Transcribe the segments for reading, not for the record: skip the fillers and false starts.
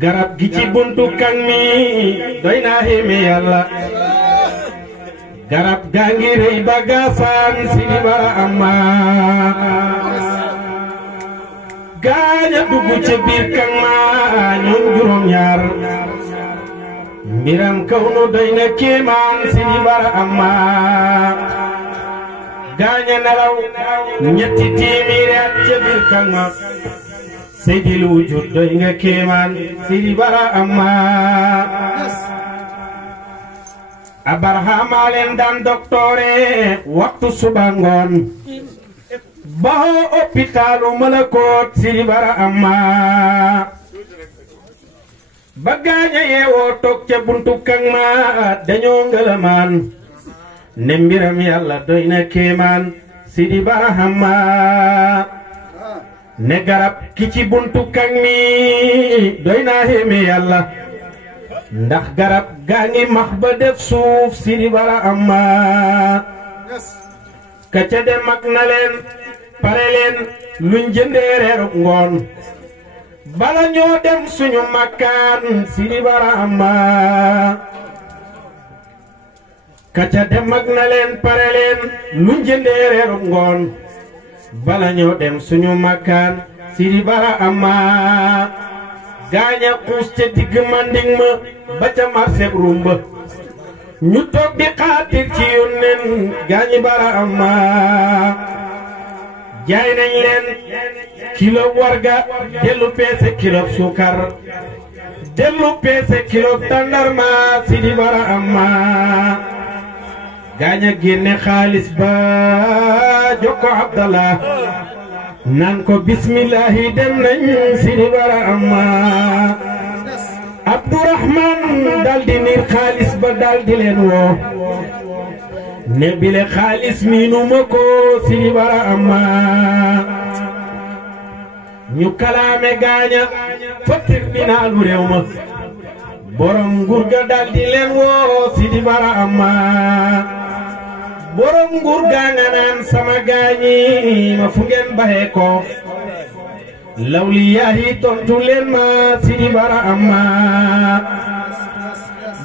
garab gi ci buntu kang mi doy na xéeme yàlla garab gaa ngi rëy ba gaasaan Sidi Bara Amma gaaña dugg ca biir kang ma ñoom juróom ñaar mbiram kaw nu doy na kéemaan Sidi Bara Amma gaaña nelaw ñetti téeméeri at ca biir kang ma Seydil Wujud doy nga kéemaan Sidi Bara Amma Abarhama leen daan doktoore waxtu suba ngoon ba hopitalu Malakoot Sidi Bara Amma ba gaaña yeewoo toog ca buntu kang ma dañoo ngëlamaan ne mbiram yàlla doy na kéemaan Sidi Bara Amma ne garab ki ci buntu kang mi doy na xéeme yàlla ndax garab gaa ngi max ba def suuf Sidi Bara Amma ka ca dem mag na leen pare leen luñ jëndee reeruk ngoon bala ñoo dem suñu makkaan Sidi Bara Amma ka ca dem mag na leen pare leen luñ jëndee reeruk ngoon bala ñoo dem suñu makkaan Sidi Bara Amma gaaña xuus ca digg manding ma ba ca marché rumba ñu toog di xaatir ci yónneen gaañi Bara Amma jaay nañ leen kilo warga dellu peese kilo sukar dellu peese kilo tàndarma Sidi Bara Amma gaaña génne xaalis ba jokko Abdallah naan ko bismillahi dem nañ Sidi Bara Amma Abdourahman daldi niir xaalis ba daldi leen woo ne bile xaalis miinuma ko Sidi Bara Amma ñu kalaame gaaña fa tribunaalu réew ma borom nguur ga daldi leen woo Sidi Bara Amma borom nguur gaa nga naan sama gaañi ma fu ngeen baxee ko lawliyaahi tontu leen ma Sidi Bara Amma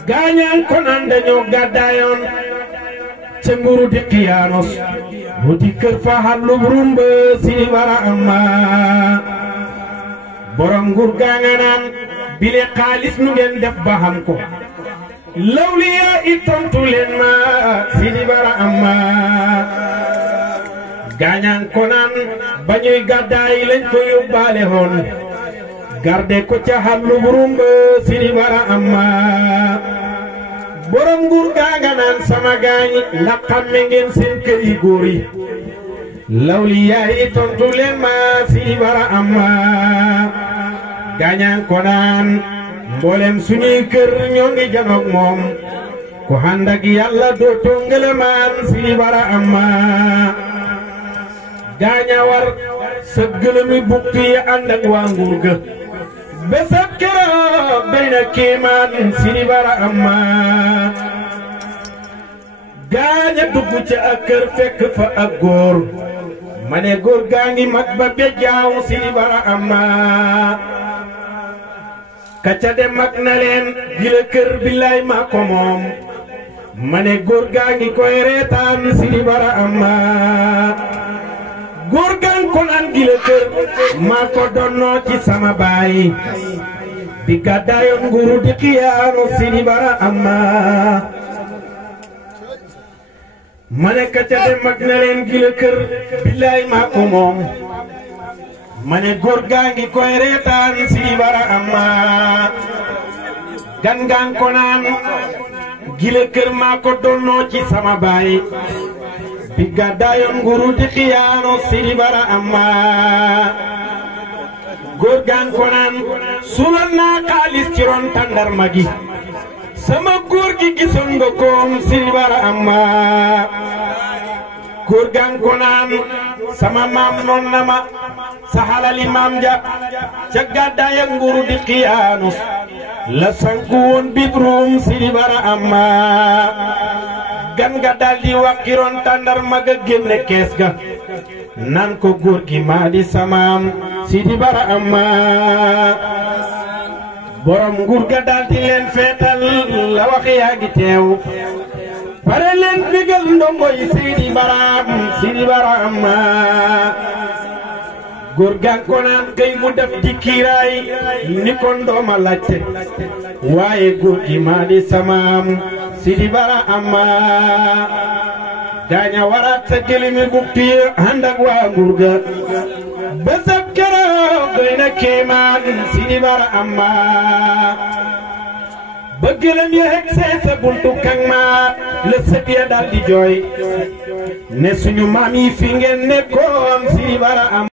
gaañaan ko naan dañoo gàddaayoon ca nguru di Xiyaanos mu di kër fa xallub rumba Sidi Bara Amma borom nguur gaa nga naan bile xaalis nu ngeen def ba xam ko lawliyaa i tontu leen ma Sidi Bara Amma gaañaan ko naan ba ñuy gàddaay lañ ko yóbbaale woon garde ko ca xallu burumba Sidi Bara Amma borom nguur gaa nga naan sama gaañi ndax xamme ngeen seen kër yi góor yi lawliyaa i tontu leen ma Sidi Bara Amma gaañaan ko naan mboolem suñuy kër ñoo ngi janoog moom ku ànd ak yàlla dootoo ngelamaan Sidi Bara Amma gaaña war sa gëlëmi bukki yi ànd ak waa nguur ga bésab keroog doy na kéemaan Sidi Bara Amma gaaña dugg ca ak kër fekk fa ak góor ma ne góor gaa ngi mag ba bejjaaw Sidi Bara Amma kaca dem mag na leen gila kër billaay maa ko moom ma ne góor gaa ngi koy reetaan Sidi Bara Amma góor gaan ko naan gila kër maa ko donnoo ci sama baay bi gàddaayoon nguru di Xiyaanos Sidi Bara Amma ma ne kaca dem mag na leen gila kër billaay maa ko moom ma ne góor gaa ngi koy reetaan Sidi Bara Amma gan gaan ko naan gila kër maa ko donnoo ci sama baay bi gàddaayoon nguru di Xiyaanos Sidi Bara Amma góor gaan ko naan suuloon naa xaalis ci ron tàndarma gi sama góor gi gisoon nga koom Sidi Bara Amma góor gaan ko naan sama maam noon na ma sa halali maam ja ca gàddaay ak nguru di Xiyaanos la sanku woon big ruum Sidi Bara Amma gan nga daldi wakkiroon tàndarma ga génne kees ga nan ko góor gi maa di samaam Sidi Bara Amma borom nguur ga daal di leen feetal la wax yaa ngi teew pare leen bégal ndongo yi Sidi Baraam góor ga ko naan kay mu def ci kiiraay ni ko ndooma laajte waaye góor gi maa di samaam Sidi Baraam gaaña waraat sa gëlimi bukti ànd ak waa nguur ga bésab keroog doy na kéemaan Sidi Baraam ba gëlëm ya hek sa buntu kang ma le sët ya daal di jooy ne suñu maam yi fi ngeen nekkoon Sidi Baraam